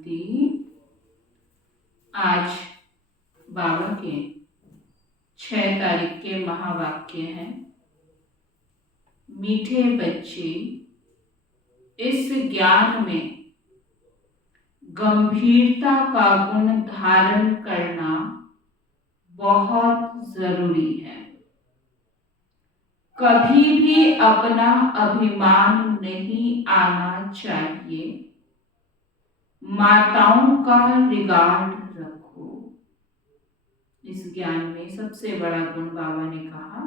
शांति। आज बाबा के 6 तारीख के महावाक्य हैं। मीठे बच्चे, इस ज्ञान में गंभीरता का गुण धारण करना बहुत जरूरी है। कभी भी अपना अभिमान नहीं आना चाहिए। माताओं का रिगार्ड रखो। इस ज्ञान में सबसे बड़ा गुण बाबा ने कहा,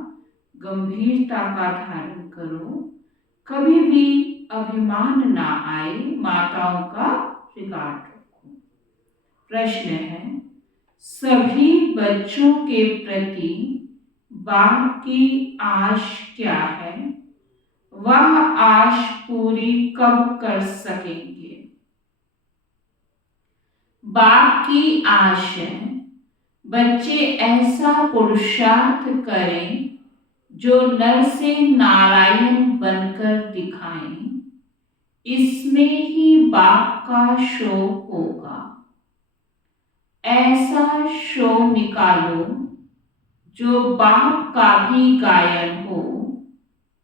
गंभीरता का धारण करो, कभी भी अभिमान ना आए, माताओं का रिगार्ड रखो। प्रश्न है, सभी बच्चों के प्रति बाप की आश क्या है? वह आश पूरी कब कर सकेंगे? बाप की आश है बच्चे ऐसा पुरुषार्थ करें जो नर से नारायण बनकर दिखाएं। इसमें ही बाप का शो होगा। ऐसा शो निकालो जो बाप का भी गायन हो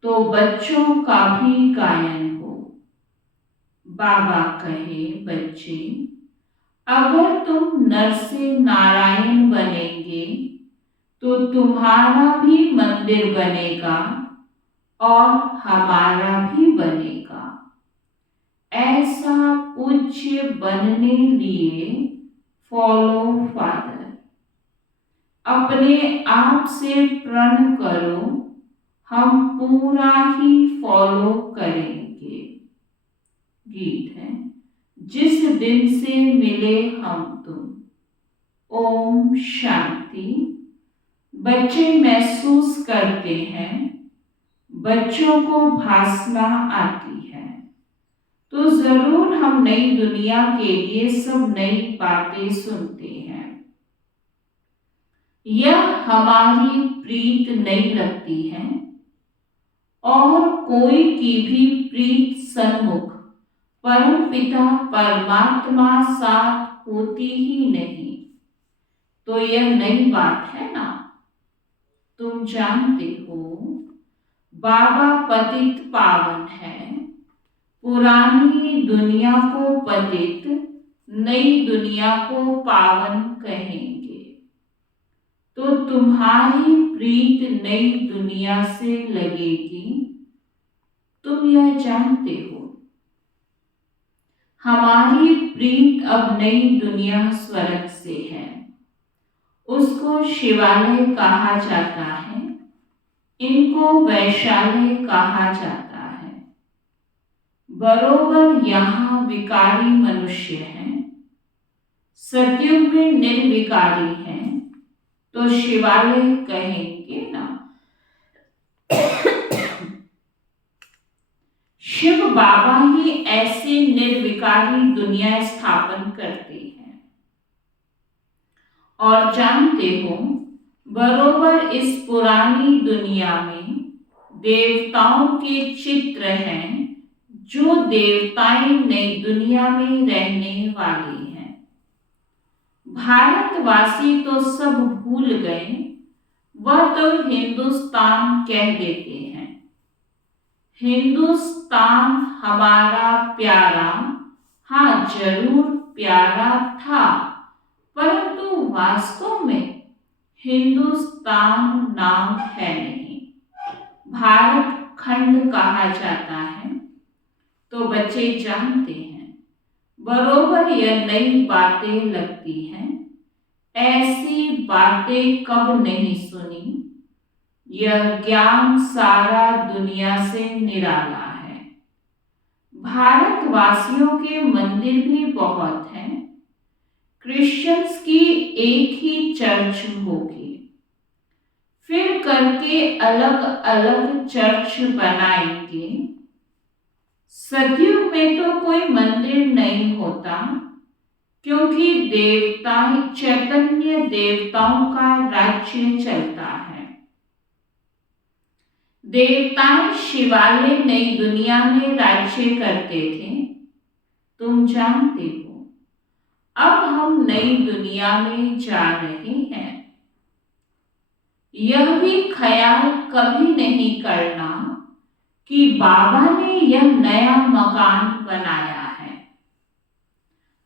तो बच्चों का भी गायन हो। बाबा कहे, बच्चे, अगर तुम नर से नारायण बनेंगे तो तुम्हारा भी मंदिर बनेगा और हमारा भी बनेगा। ऐसा पूज्य बनने लिए फॉलो फादर। अपने आप से प्रण करो, हम पूरा ही फॉलो करेंगे। गीत है, जिस दिन से मिले हम तुम। ओम शांति। बच्चे महसूस करते हैं बच्चों को भाषा आती है तो जरूर हम नई दुनिया के लिए सब नई बातें सुनते हैं। यह हमारी प्रीत नहीं लगती है और कोई की भी प्रीत सन्मुख परम पिता परमात्मा साथ होती ही नहीं। तो यह नई बात है ना। तुम जानते हो बाबा पतित पावन है। पुरानी दुनिया को पतित, नई दुनिया को पावन कहेंगे। तो तुम्हारी प्रीत नई दुनिया से लगेगी। तुम यह जानते हो हमारी प्रीत अब नई दुनिया स्वर्ग से है। उसको शिवालय कहा जाता है, इनको वैशालय कहा जाता है। बरोबर यहाँ विकारी मनुष्य हैं, सतयुग में निर्विकारी हैं, तो शिवालय कहेंगे ना। शिव बाबा ही ऐसे निर्विकारी दुनिया स्थापन करते हैं। और जानते हो बरोबर इस पुरानी दुनिया में देवताओं के चित्र हैं, जो देवताएं नई दुनिया में रहने वाली हैं। भारतवासी तो सब भूल गए, वह तो हिंदुस्तान कह देते हैं। हिंदुस्तान हमारा प्यारा, हाँ जरूर प्यारा था, परंतु वास्तव में हिंदुस्तान नाम है नहीं, भारत खंड कहा जाता है। तो बच्चे जानते हैं बरोबर यह नई बातें लगती हैं। ऐसी बातें कब नहीं सुनी। यह ज्ञान सारा दुनिया से निराला है। भारतवासियों के मंदिर भी बहुत हैं। क्रिश्चियंस की एक ही चर्च होगी, फिर करके अलग अलग चर्च बनाएंगे। सतयुग में तो कोई मंदिर नहीं होता, क्योंकि देवता चैतन्य देवताओं का राज्य चलता है। देवताएं शिवालय नई दुनिया में राज्य करते थे। तुम जानते हो अब हम नई दुनिया में जा रहे हैं। यह भी ख्याल कभी नहीं करना कि बाबा ने यह नया मकान बनाया है।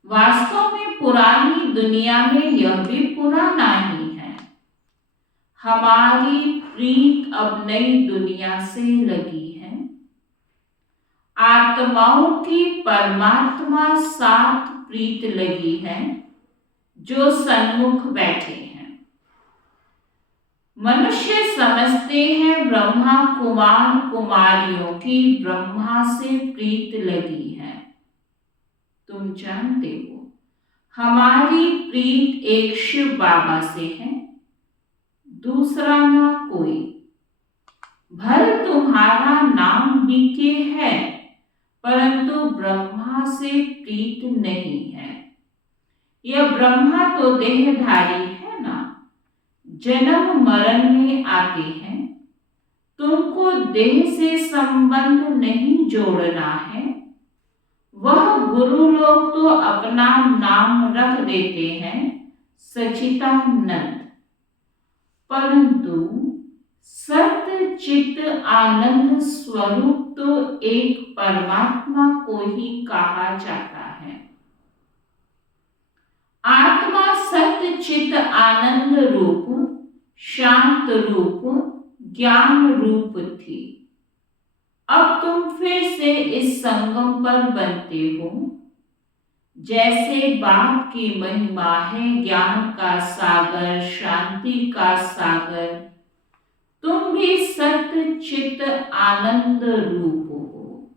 वास्तव में पुरानी दुनिया में यह भी पुराना ही है। हमारी प्रीत अब नई दुनिया से लगी है। आत्माओं की परमात्मा साथ प्रीत लगी है जो सन्मुख बैठे हैं। मनुष्य समझते हैं ब्रह्मा कुमार कुमारियों की ब्रह्मा से प्रीत लगी है। तुम जानते हो हमारी प्रीत एक शिव बाबा से है, दूसरा ना कोई। भल तुम्हारा नाम बीके है, परंतु ब्रह्मा से प्रीत नहीं है। यह ब्रह्मा तो देहधारी है ना, जन्म मरण में आते हैं। तुमको देह से संबंध नहीं जोड़ना है। वह गुरु लोग तो अपना नाम रख देते हैं सचितानंद, परंतु सत्य चित्त आनंद स्वरूप तो एक परमात्मा को ही कहा जाता है। आत्मा सत्य चित्त आनंद रूप, शांत रूप, ज्ञान रूप थी। अब तुम फिर से इस संगम पर बनते हो। जैसे बाप की महिमा है ज्ञान का सागर, शांति का सागर, तुम भी सत्य चित्त आनंद रूप हो।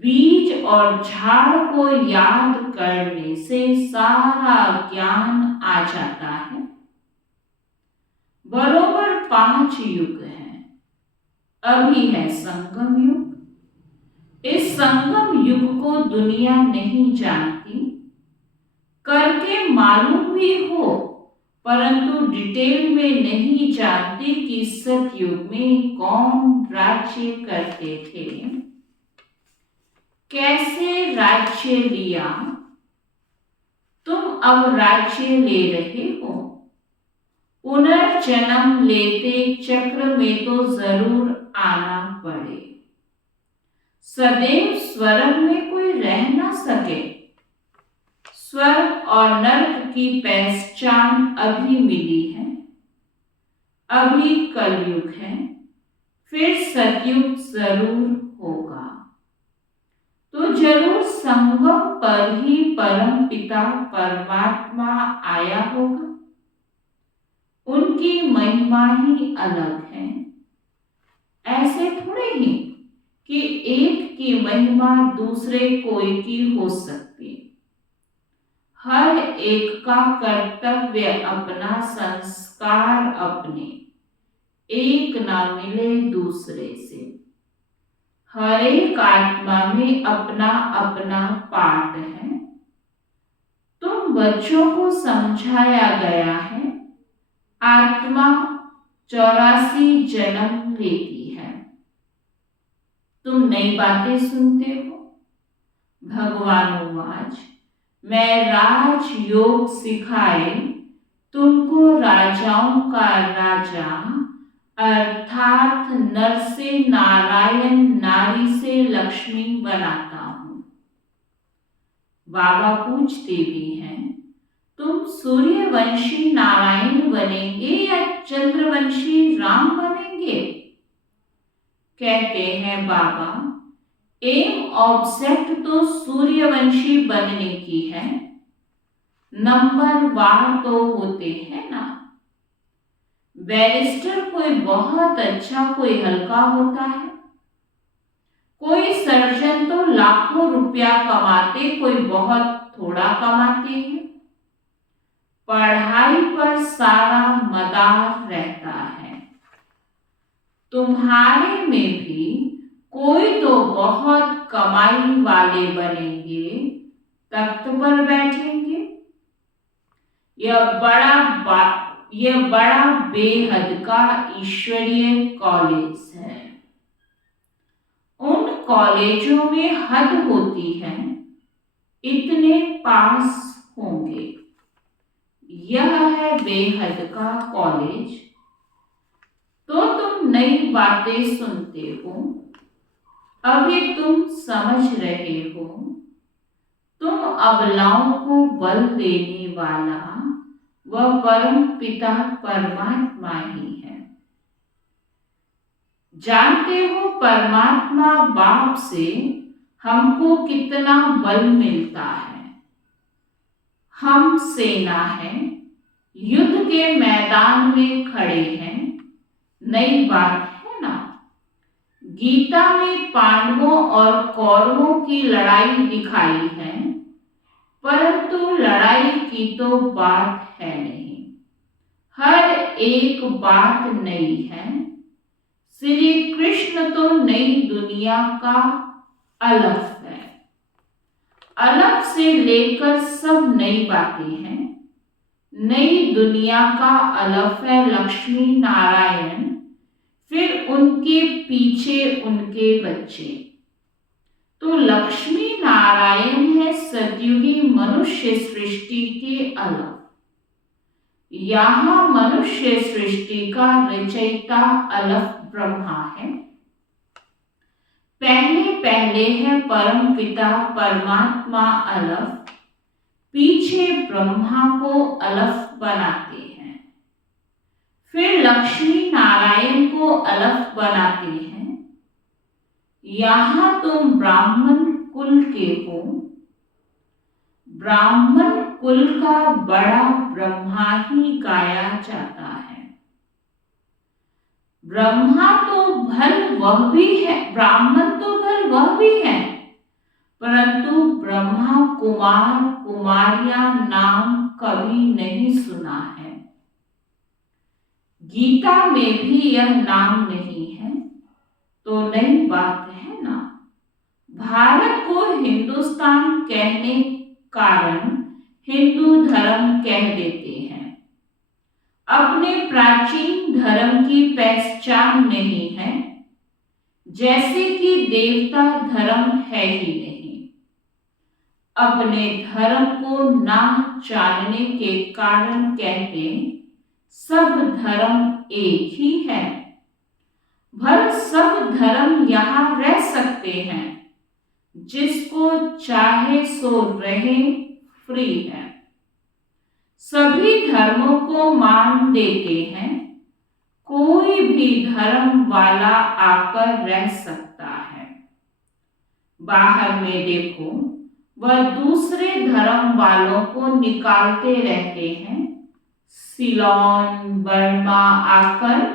बीज और झाड़ को याद करने से सारा ज्ञान आ जाता है। बरोबर 5 युग हैं। अभी है संगम युग। इस संगम युग को दुनिया नहीं जानती। करके मालूम भी हो, परंतु डिटेल में नहीं जानती कि सतयुग में कौन राज्य करते थे, कैसे राज्य लिया। तुम अब राज्य ले रहे हो। पुनर्जन्म लेते चक्र में तो जरूर आना पड़े। सदैव स्वर्ग में कोई रह ना सके। स्वर्ग और नरक की पहचान अभी मिली है। अभी कलयुग है, फिर सतयुग जरूर होगा। तो जरूर संगम पर ही परम पिता परमात्मा आया होगा। उनकी महिमा ही अलग है। ऐसे थोड़े ही कि एक की महिमा दूसरे कोई की हो सकती। हर एक का कर्तव्य अपना, संस्कार अपने, एक ना मिले दूसरे से। हर एक आत्मा में अपना अपना पाठ है। तुम बच्चों को समझाया गया है आत्मा 84 जन्म लेती है। तुम नई बातें सुनते हो। भगवानुवाच, मैं राजयोग सिखाए तुमको राजाओं का राजा, अर्थात नर से नारायण, नारी से लक्ष्मी बनाता हूं। बाबा पूछते भी हैं, तुम सूर्यवंशी नारायण बनेंगे या चंद्रवंशी राम बनेंगे? कहते हैं बाबा, एम ऑब्जेक्ट तो सूर्यवंशी बनने की है, नंबर वार तो होते हैं ना। बैरिस्टर कोई बहुत अच्छा, कोई हल्का होता है। कोई सर्जन तो लाखों रुपया कमाते, कोई बहुत थोड़ा कमाते हैं। पढ़ाई पर सारा मदार रहता है। तुम्हारे में भी कोई तो बहुत कमाई वाले बनेंगे, तख्त पर बैठेंगे। यह बड़ा बेहद का ईश्वरीय कॉलेज है। उन कॉलेजों में हद होती है। इतने पास होंगे। यह है बेहद का कॉलेज। तो तुम नई बातें सुनते हो, अभी तुम समझ रहे हो। तुम अबलाओं को बल देने वाला वह परम पिता परमात्मा ही है। जानते हो परमात्मा बाप से हमको कितना बल मिलता है। हम सेना है, युद्ध के मैदान में खड़े हैं। नई बात है ना। गीता में पांडवों और कौरवों की लड़ाई दिखाई है, परंतु लड़ाई की तो बात है नहीं। हर एक बात नई है। श्री कृष्ण तो नई दुनिया का अलफ है। अलफ से लेकर सब नई बातें हैं। नई दुनिया का अलफ है लक्ष्मी नारायण, फिर उनके पीछे उनके बच्चे। तो लक्ष्मी नारायण है सतयुगी मनुष्य सृष्टि के अलफ। यहाँ मनुष्य सृष्टि का रचयिता अलफ ब्रह्मा है। पहले पहले है परम पिता परमात्मा अलफ, पीछे ब्रह्मा को अलफ बनाते हैं, फिर लक्ष्मी नारायण को अलफ बनाते हैं। यहां तुम ब्राह्मण कुल के हो। ब्राह्मण कुल का बड़ा ब्रह्मा ही गाया जाता है। ब्रह्मा तो भल वह भी है, ब्राह्मण तो भल वह भी है, परंतु ब्रह्मा कुमार कुमारियां नाम कभी नहीं सुना है। गीता में भी यह नाम नहीं है, तो नई बात है ना। भारत को हिंदुस्तान कहने कारण हिंदू धर्म कह देते हैं। अपने प्राचीन धर्म की पहचान नहीं है, जैसे कि देवता धर्म है ही नहीं। अपने धर्म को ना जानने के कारण कहते सब धर्म एक ही है। भल सब धर्म यहाँ रह सकते हैं, जिसको चाहे सो रहे, फ्री है। सभी धर्मों को मान देते हैं, कोई भी धर्म वाला आकर रह सकता है। बाहर में देखो, वह दूसरे धर्म वालों को निकालते रहते हैं। सिलोन बर्मा आकर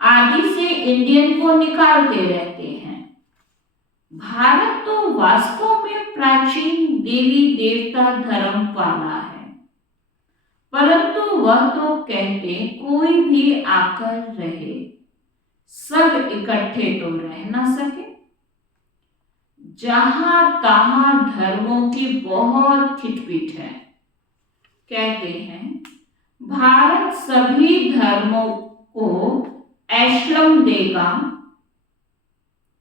आदि से इंडियन को निकालते रहते हैं। भारत तो वास्तव में प्राचीन देवी देवता धर्म वाला है, परंतु वह तो कहते कोई भी आकर रहे, सब इकट्ठे तो रह ना सके। जहां तहां धर्मों की बहुत खिटपिट है। कहते हैं भारत सभी धर्मों को एशलम देगा,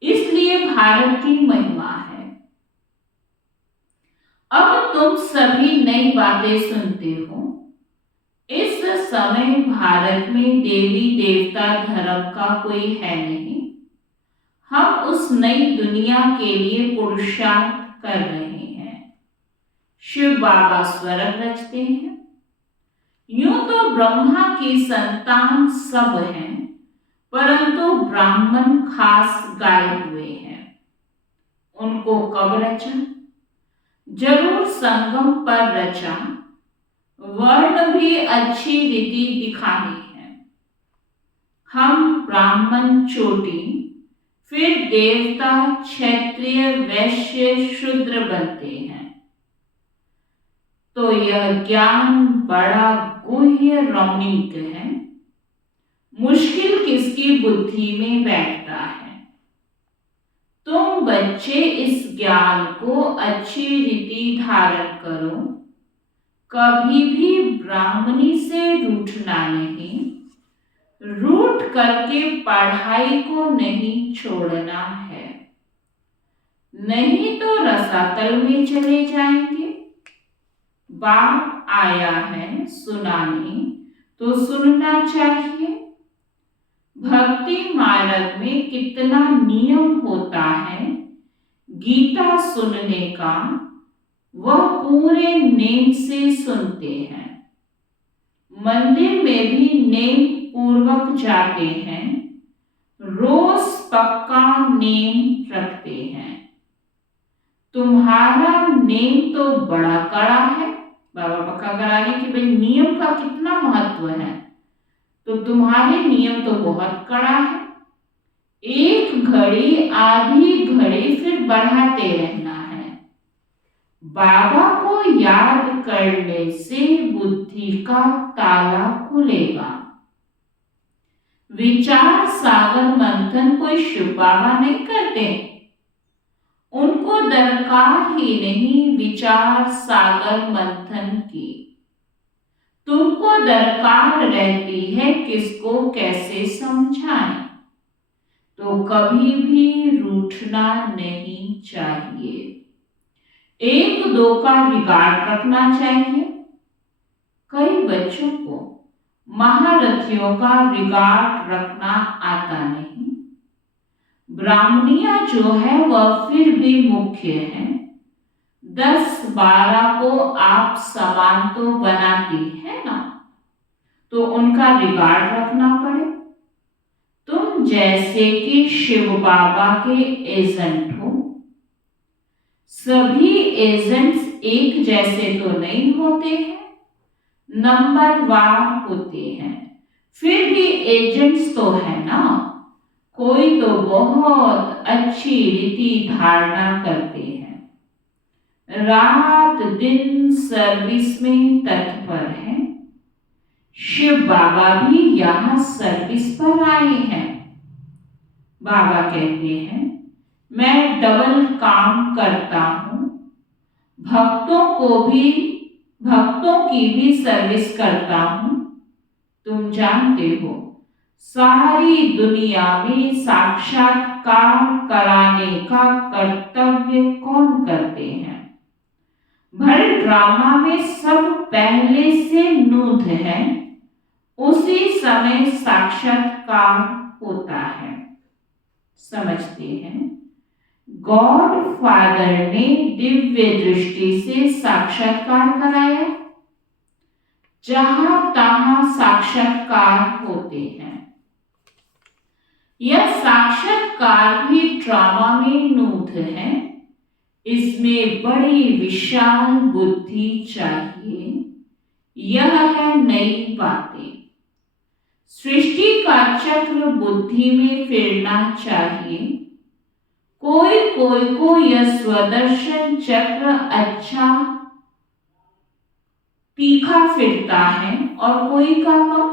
इसलिए भारत की महिमा है। अब तुम सभी नई बातें सुनते हो। इस समय भारत में देवी देवता धर्म का कोई है नहीं। हम उस नई दुनिया के लिए पुरुषार्थ कर रहे हैं। शिव बाबा स्वर्ग रचते हैं। यूं तो ब्रह्मा की संतान सब हैं, परंतु ब्राह्मण खास गाए हुए हैं। उनको कब रचा? जरूर संगम पर रचा। वर्ण भी अच्छी रीति दिखानी है। हम ब्राह्मण चोटी, फिर देवता क्षत्रिय वैश्य शूद्र बनते हैं। तो यह ज्ञान बड़ा गुह्य रमणीक है। मुश्किल किसकी बुद्धि में बैठता है। तुम बच्चे इस ज्ञान को अच्छी रीति धारण करो। कभी भी ब्राह्मणी से रूठना नहीं, रूठ करके पढ़ाई को नहीं छोड़ना है। नहीं तो रसातल में चले जाएंगे। बाप आया है सुनाने, तो सुनना चाहिए। भक्ति मार्ग में कितना नियम होता है गीता सुनने का, वह पूरे नेम से सुनते हैं। मंदिर में भी नेम पूर्वक जाते हैं, रोज पक्का नेम रखते हैं। तुम्हारा नेम तो बड़ा कड़ा है। बाबा पक्का कराने की भाई नियम का कितना महत्व है, तो तुम्हारे नियम तो बहुत कड़ा है। एक घड़ी आधी घड़ी फिर बढ़ाते रहना है। बाबा को याद करने से बुद्धि का ताला खुलेगा। विचार सागर मंथन कोई शिव बाबा नहीं करते, उनको दरकार ही नहीं विचार सागर मंथन की। तुमको दरकार रहती है किसको कैसे समझाएं। तो कभी भी रूठना नहीं चाहिए। एक दो का रिगार्ड रखना चाहिए। कई बच्चों को महारथियों का रिगार्ड रखना आता नहीं। ब्राह्मणिया जो है वह फिर भी मुख्य है। 10-12 को आप समान तो बनाती है ना, तो उनका रिगार्ड रखना पड़े। तुम जैसे कि शिव बाबा के एजेंट हो। सभी एजेंट्स एक जैसे तो नहीं होते हैं, नंबरवार होते हैं। फिर भी एजेंट्स तो है ना। कोई तो बहुत अच्छी रीति धारणा करते हैं, रात दिन सर्विस में तत्पर है। शिव बाबा भी यहाँ सर्विस पर आए हैं। बाबा कहते हैं मैं डबल काम करता हूँ, भक्तों की भी सर्विस करता हूँ। तुम जानते हो सारी दुनिया में साक्षात्कार कराने का कर्तव्य कौन करते हैं। भर ड्रामा में सब पहले से नूत है, उसी समय साक्षात्कार होता है। समझते हैं गॉड फादर ने दिव्य दृष्टि से साक्षात्कार कराया। जहां तहां साक्षात्कार होते हैं। यह साक्षात्कार भी ड्रामा में नूत है। इसमें बड़ी विशाल बुद्धि चाहिए। यह है नई बातें। सृष्टि का चक्र बुद्धि में फिरना चाहिए। कोई को यह स्वदर्शन चक्र अच्छा तीखा फिरता है और कोई का कम।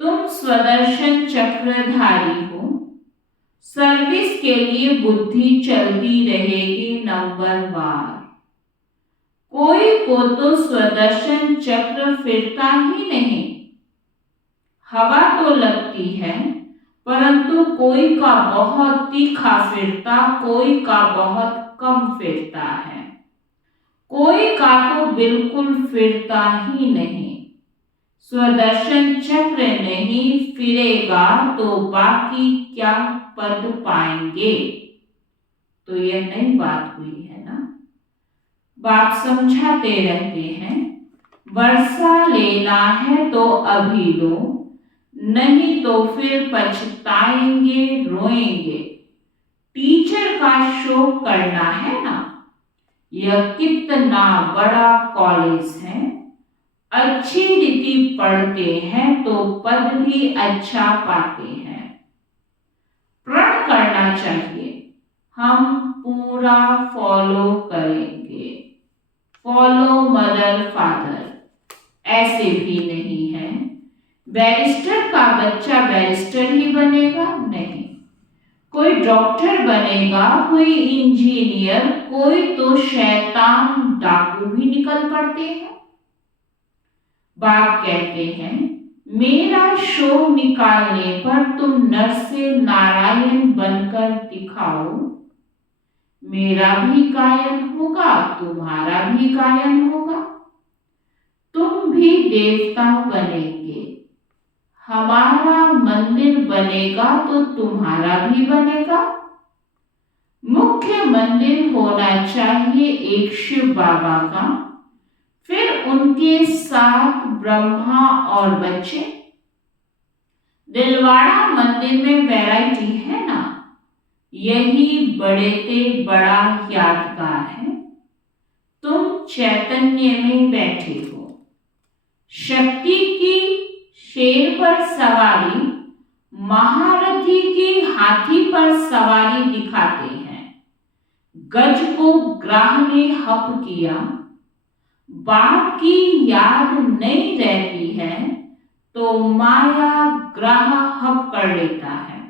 तुम स्वदर्शन चक्रधारी हो। सर्विस के लिए बुद्धि चलती रहेगी नंबरवार। कोई को तो स्वदर्शन चक्र फिरता ही नहीं। हवा तो लगती है, परंतु कोई का बहुत तीखा फिरता, कोई का बहुत कम फिरता है। कोई का तो बिल्कुल फिरता ही नहीं। स्वदर्शन चक्र नहीं फिरेगा तो बाकी क्या पद पाएंगे। तो यह नई बात हुई है ना। बात समझाते रहते हैं। वर्षा लेना है तो अभी लो, नहीं तो फिर पछताएंगे रोएंगे। टीचर का शोक करना है ना। यह कितना बड़ा कॉलेज है। अच्छी रीति पढ़ते हैं तो पद भी अच्छा पाते हैं। प्रण करना चाहिए हम पूरा फॉलो करेंगे। फॉलो मदर फादर, ऐसे भी नहीं है। बैरिस्टर का बच्चा बैरिस्टर ही बनेगा नहीं। कोई डॉक्टर बनेगा, कोई इंजीनियर, कोई तो शैतान डाकू भी निकल पड़ते हैं। बाप कहते हैं मेरा शो निकालने पर तुम नर से नारायण बनकर दिखाओ। मेरा भी गायन होगा, तुम्हारा भी गायन होगा, तुम भी देवता बनेंगे। हमारा मंदिर बनेगा तो तुम्हारा भी बनेगा। मुख्य मंदिर होना चाहिए एक शिव बाबा का, फिर उनके साथ ब्रह्मा और बच्चे। दिलवाड़ा मंदिर में वैरायटी है ना, यही बड़े ते बड़ा यादगार है। तुम चैतन्य में बैठे हो। शक्ति की शेर पर सवारी, महारथी की हाथी पर सवारी दिखाते हैं। गज को ग्राह ने हप किया, बात की याद नहीं रहती है तो माया ग्राह हप कर लेता है।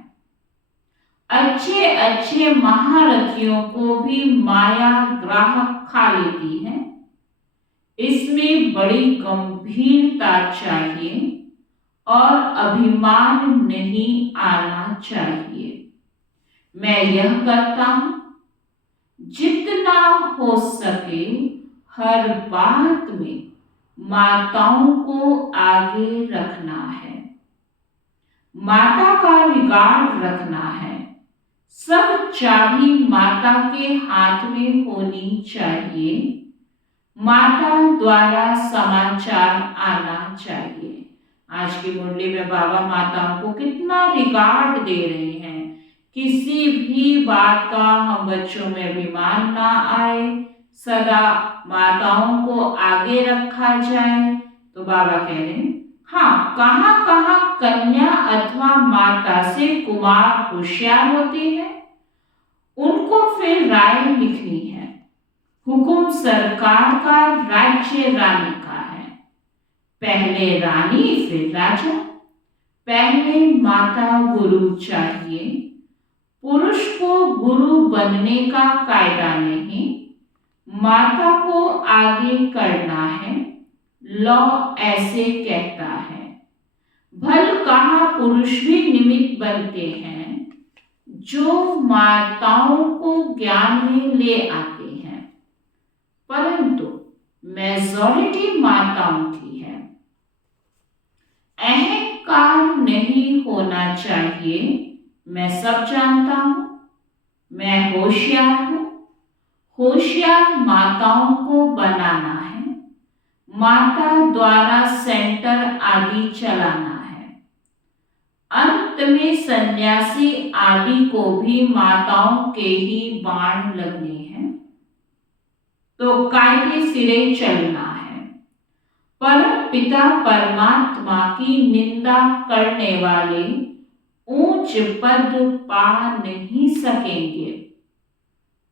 अच्छे अच्छे महारथियों को भी माया ग्राह खा लेती है। इसमें बड़ी गंभीरता चाहिए और अभिमान नहीं आना चाहिए। मैं यह करता हूं, जितना हो सके हर बात में माताओं को आगे रखना है, माता का रिकॉर्ड रखना है। सब चाबी माता के हाथ में होनी चाहिए, माता द्वारा समाचार आना चाहिए। आज की मुरली में बाबा माताओं को कितना रिकॉर्ड दे रहे हैं। किसी भी बात का हम बच्चों में अभिमान ना आए, सदा माताओं को आगे रखा जाए। तो बाबा कह रहे हैं, हाँ, कहाँ कहाँ कन्या अथवा माता से कुमार होशियार होते हैं, उनको फिर राय लिखनी है। हुकुम सरकार का, राज्य रानी का है। पहले रानी फिर राजा। पहले माता गुरु चाहिए। पुरुष को गुरु बनने का कायदा नहीं, माता को आगे करना है। लॉ ऐसे कहता है। भल कहा पुरुष भी निमित्त बनते हैं, जो माताओं को ज्ञान में ले आते हैं, परंतु मेजॉरिटी माताओं की है। अहंकार नहीं होना चाहिए। मैं सब जानता हूं, मैं होशियार हूं। होशियार माताओं को बनाना है, माता द्वारा सेंटर आदि चलाना है। अंत में सन्यासी आदि को भी माताओं के ही बाण लगने हैं, तो कायदे सिरे चलना है। परम पिता परमात्मा की निंदा करने वाले ऊंच पद पा नहीं सकेंगे।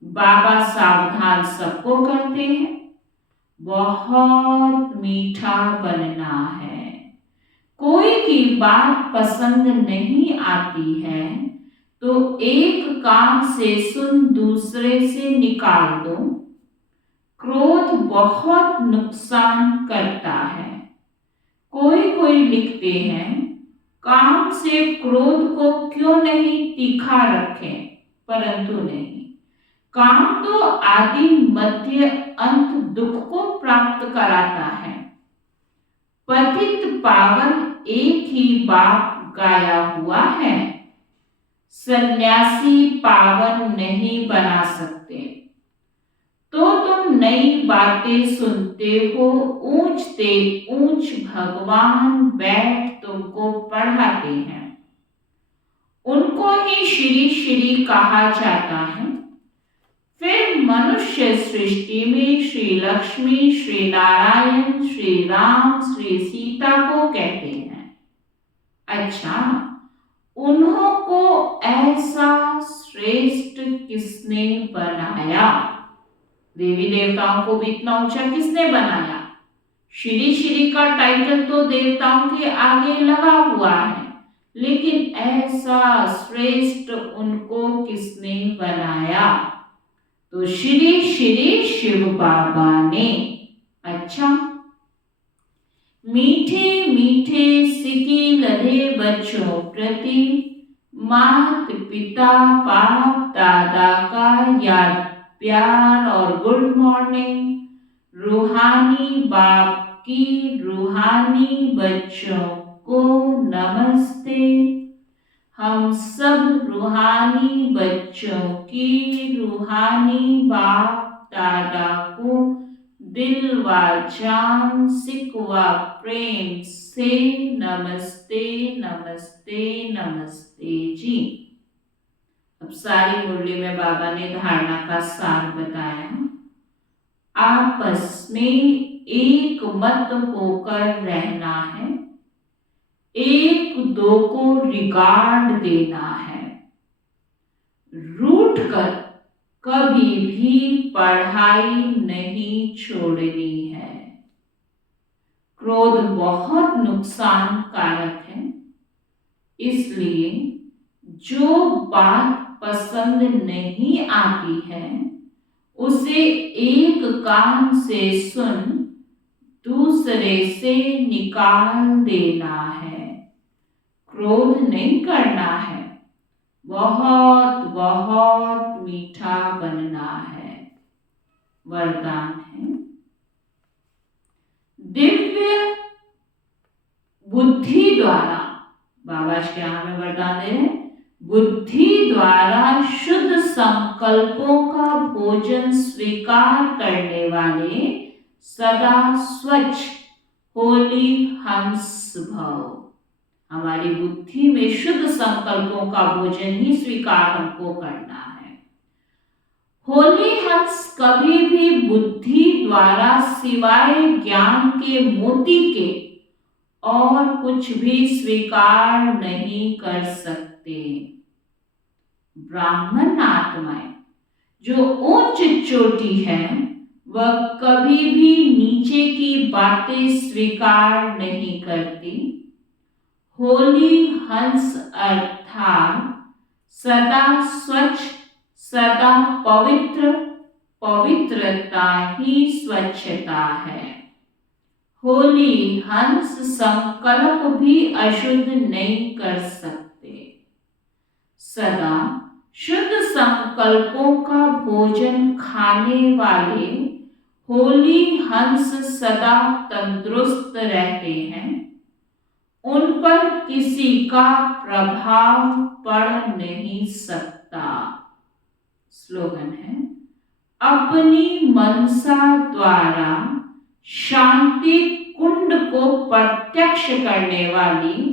बाबा सावधान सबको करते हैं। बहुत मीठा बनना है। कोई की बात पसंद नहीं आती है तो एक कान से सुन दूसरे से निकाल दो। क्रोध बहुत नुकसान करता है। कोई कोई लिखते हैं, काम से क्रोध को क्यों नहीं तीखा रखें, परंतु नहीं। काम तो आदि मध्य अंत दुख को प्राप्त कराता है। पतित पावन एक ही बाप गाया हुआ है। सन्यासी पावन नहीं बना सकते। तो तुम नई बातें सुनते हो, ऊंचते ऊंच भगवान बैठ तुमको पढ़ाते हैं। उनको ही श्री श्री कहा जाता है। फिर मनुष्य सृष्टि में श्री लक्ष्मी, श्री नारायण, श्री राम, श्री सीता को कहते हैं। अच्छा, उन्हों को ऐसा श्रेष्ठ किसने बनाया? देवी देवताओं को भी इतना ऊंचा किसने बनाया? श्री श्री का टाइटल तो देवताओं के आगे लगा हुआ है, लेकिन ऐसा श्रेष्ठ उनको किसने बनाया? तो श्री श्री शिव बाबा ने। अच्छा, मीठे मीठे सिकी लधे बच्चों प्रति मात पिता बाप दादा का याद प्यार और गुड मॉर्निंग। रूहानी बाप की रूहानी बच्चों को नमस्ते। हम सब रूहानी बच्चों की रूहानी बाप दादा को दिल व जान सिकवा प्रेम से नमस्ते नमस्ते नमस्ते जी। अब सारी मुरली में बाबा ने धारणा का सार बताया। आपस में एक मत होकर रहना है, एक दो को रिगार्ड देना है, रूठ कर कभी भी पढ़ाई नहीं छोड़नी है। क्रोध बहुत नुकसान कारक है, इसलिए जो बात पसंद नहीं आती है उसे एक कान से सुन दूसरे से निकाल देना है। क्रोध नहीं करना है, बहुत बहुत मीठा बनना है। वरदान है, दिव्य बुद्धि द्वारा, बाबा क्या हमें वरदान दे रहे हैं, बुद्धि द्वारा शुद्ध संकल्पों का भोजन स्वीकार करने वाले सदा स्वच्छ होली हंस भव। हमारी बुद्धि में शुद्ध संकल्पों का भोजन ही स्वीकार हमको करना है। होली हंस कभी भी बुद्धि द्वारा सिवाय ज्ञान के मोती के और कुछ भी स्वीकार नहीं कर सकते। ब्राह्मण आत्माएं जो उच्च चोटी है वह कभी भी नीचे की बातें स्वीकार नहीं करती। होली हंस अर्थात सदा स्वच्छ, सदा पवित्र, पवित्रता ही स्वच्छता है। होली हंस संकल्प भी अशुद्ध नहीं कर सकते। सदा शुद्ध संकल्पों का भोजन खाने वाले होली हंस सदा तंदुरुस्त रहते हैं। उन पर किसी का प्रभाव पड़ नहीं सकता। स्लोगन है, अपनी मनसा द्वारा शांति कुंड को प्रत्यक्ष करने वाली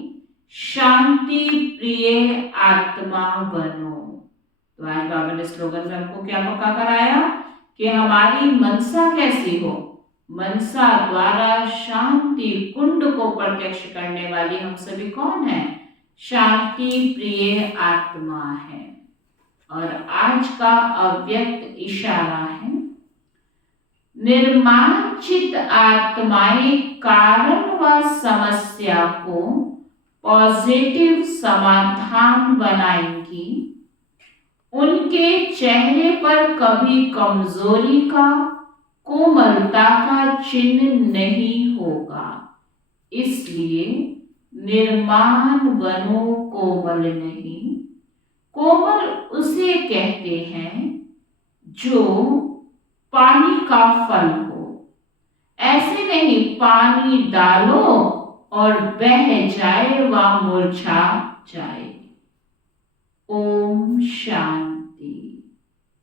शांति प्रिय आत्मा बनो। तो आज बाबा ने स्लोगन में हमको क्या पक्का कराया कि हमारी मनसा कैसी हो, मनसा द्वारा शांति कुंड को प्रत्यक्ष करने वाली हम सभी कौन है, शांति प्रिय आत्मा है। और आज का अव्यक्त इशारा है, निर्माणचित आत्माएं कारण व समस्या को पॉजिटिव समाधान बनाएंगी। उनके चेहरे पर कभी कमजोरी का, कोमलता का चिन्ह नहीं होगा। इसलिए निर्माण बनो, कोमल नहीं। कोमल उसे कहते हैं जो पानी का फल हो। ऐसे नहीं पानी डालो और बह जाए व मुरझा जाए। ओम शांति।